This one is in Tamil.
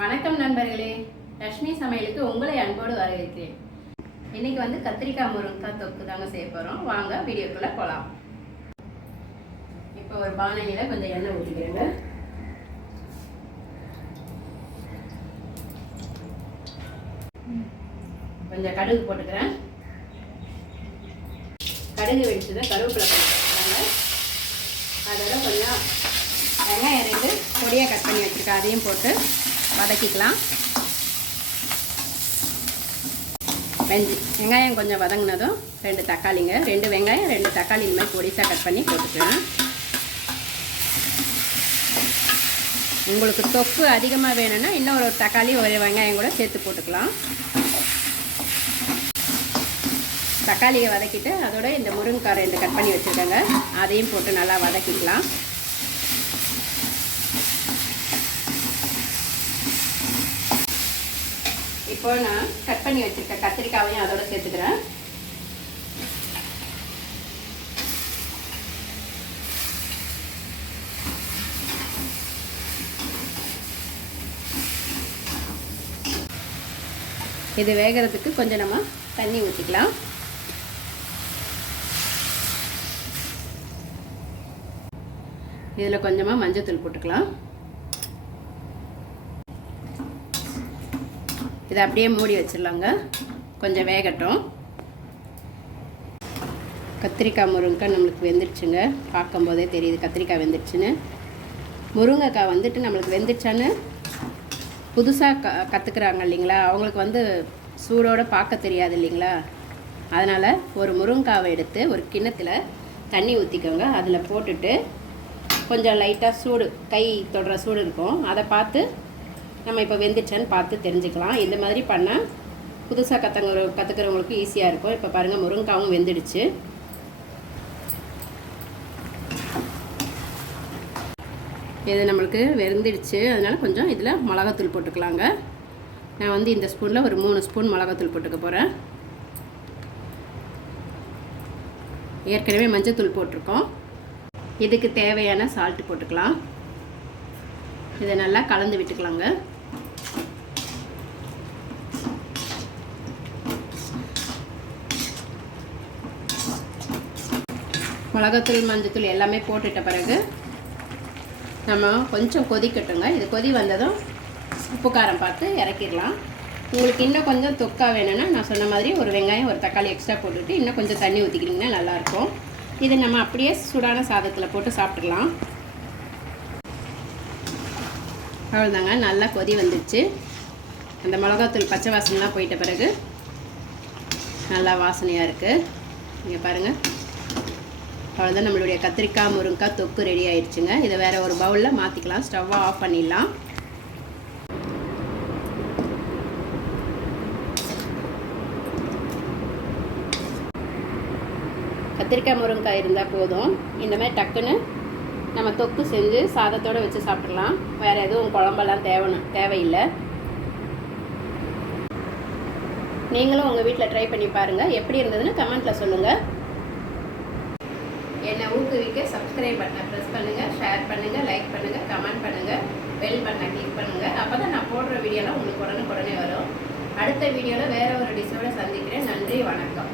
வணக்கம் நண்பர்களே, லட்சுமி சமையலுக்கு உங்களை அன்போடு வரவேற்கிறேன். இன்னைக்கு வந்து கத்திரிக்காய் முருங்கைக்காய் தொக்கு தாங்க செய்ய போகிறோம். வாங்க வீடியோக்குள்ளே போகலாம். இப்போ ஒரு பானையில் கொஞ்சம் எண்ணெய் ஊற்றிக்கிறேங்க. கொஞ்சம் கடுகு போட்டுக்கிறேன். கடுகு வெடிச்சதை கருவேப்பிலை போட்டுக்கிறாங்க. அதோட கொஞ்சம் வெங்காயம் 2 பொடியாக கட் பண்ணி வச்சுருக்கேன், அதையும் போட்டு வதக்கிக்கலாம். வெங்காயம் கொஞ்சம் வதங்கினதும் 2 தக்காளிங்க, 2 வெங்காயம் 2 தக்காளி இந்த மாதிரி பொடிசாக கட் பண்ணி போட்டுக்கலாம். உங்களுக்கு தொக்கு அதிகமாக வேணும்னா இன்னும் ஒரு தக்காளி ஒரு வெங்காயம் கூட சேர்த்து போட்டுக்கலாம். தக்காளியை வதக்கிட்டு அதோட இந்த முருங்கைக்காய் 2 கட் பண்ணி வச்சுருக்கேங்க, அதையும் போட்டு நல்லா வதக்கிக்கலாம். இப்போ நான் கட் பண்ணி வச்சுருக்க கத்திரிக்காயையும் அதோட சேர்த்துக்கிறேன். இது வேகிறதுக்கு கொஞ்சம் நம்ம தண்ணி ஊற்றிக்கலாம். இதில் கொஞ்சமாக மஞ்சள்தூள் போட்டுக்கலாம். இதை அப்படியே மூடி வச்சிடலாங்க, கொஞ்சம் வேகட்டும். கத்திரிக்காய் முருங்கைக்காய் நம்மளுக்கு வெந்துடுச்சுங்க, பார்க்கும்போதே தெரியுது கத்திரிக்காய் வெந்துடுச்சுன்னு. முருங்கைக்காய் வந்துட்டு நம்மளுக்கு வெந்துடுச்சான்னு புதுசாக கற்றுக்குறாங்க இல்லைங்களா, அவங்களுக்கு வந்து சூடோடு பார்க்க தெரியாது இல்லைங்களா. அதனால் ஒரு முருங்கைக்காவை எடுத்து ஒரு கிண்ணத்தில் தண்ணி ஊற்றிக்கோங்க. அதில் போட்டுட்டு கொஞ்சம் லைட்டாக சூடு, கை தொடுற சூடு இருக்கும், அதை பார்த்து நம்ம இப்போ வெந்துச்சான்னு பார்த்து தெரிஞ்சுக்கலாம். இந்த மாதிரி பண்ணால் புதுசாக கற்றுக்கிறவங்களுக்கு ஈஸியாக இருக்கும். இப்போ பாருங்கள், முருங்கைக்காவும் வெந்துடுச்சு. இது நம்மளுக்கு வெந்துடுச்சு, அதனால் கொஞ்சம் இதில் மிளகாத்தூள் போட்டுக்கலாங்க. நான் வந்து இந்த ஸ்பூனில் ஒரு 3 ஸ்பூன் மிளகாத்தூள் போட்டுக்க போகிறேன். ஏற்கனவே மஞ்சத்தூள் போட்டிருக்கோம். இதுக்கு தேவையான சால்ட்டு போட்டுக்கலாம். இதை நல்லா கலந்து விட்டுக்கலாங்க. மிளகாத்தூள் மஞ்சத்தூள் எல்லாமே போட்டுட்ட பிறகு நம்ம கொஞ்சம் கொதிக்கட்டுங்க. இது கொதி வந்ததும் உப்பு காரம் பார்த்து இறக்கிடலாம். உங்களுக்கு இன்னும் கொஞ்சம் தொக்கா வேணும்னா நான் சொன்ன மாதிரி ஒரு வெங்காயம் ஒரு தக்காளி எக்ஸ்ட்ரா போட்டுட்டு இன்னும் கொஞ்சம் தண்ணி ஊற்றிக்கிட்டிங்கன்னா நல்லாயிருக்கும். இது நம்ம அப்படியே சூடான சாதத்தில் போட்டு சாப்பிட்டுக்கலாம். அவ்வளோதாங்க, நல்லா கொதி வந்துடுச்சு. அந்த மிளகாத்தூள் பச்சை வாசனைலாம் போயிட்ட பிறகு நல்லா வாசனையாக இருக்குது. இங்கே பாருங்கள், அவ்வளோதான், நம்மளுடைய கத்திரிக்காய் முருங்கைக்காய் தொக்கு ரெடி ஆயிடுச்சுங்க. இதை வேறு ஒரு பவுலில் மாற்றிக்கலாம். ஸ்டவ்வை ஆஃப் பண்ணிடலாம். கத்திரிக்காய் முருங்கைக்காய் இருந்தால் போதும். இந்த மாதிரி டக்குன்னு நம்ம தொக்கு செஞ்சு சாதத்தோடு வச்சு சாப்பிட்றலாம். வேறு எதுவும் குழம்பெல்லாம் தேவையில்லை. நீங்களும் உங்கள் வீட்டில் ட்ரை பண்ணி பாருங்கள். எப்படி இருந்ததுன்னு கமெண்ட்டில் சொல்லுங்கள். என்னை ஊக்குவிக்க சப்ஸ்கிரைப் பட்டனை ப்ரெஸ் பண்ணுங்கள், ஷேர் பண்ணுங்கள், லைக் பண்ணுங்கள், கமெண்ட் பண்ணுங்கள், பெல் பட்டனை கிளிக் பண்ணுங்கள். அப்போ தான் நான் போடுற வீடியோலாம் உங்களுக்கு உடனே வரும். அடுத்த வீடியோவில் வேறு ஒரு டிஷ்ஷோடு சந்திக்கிறேன். நன்றி, வணக்கம்.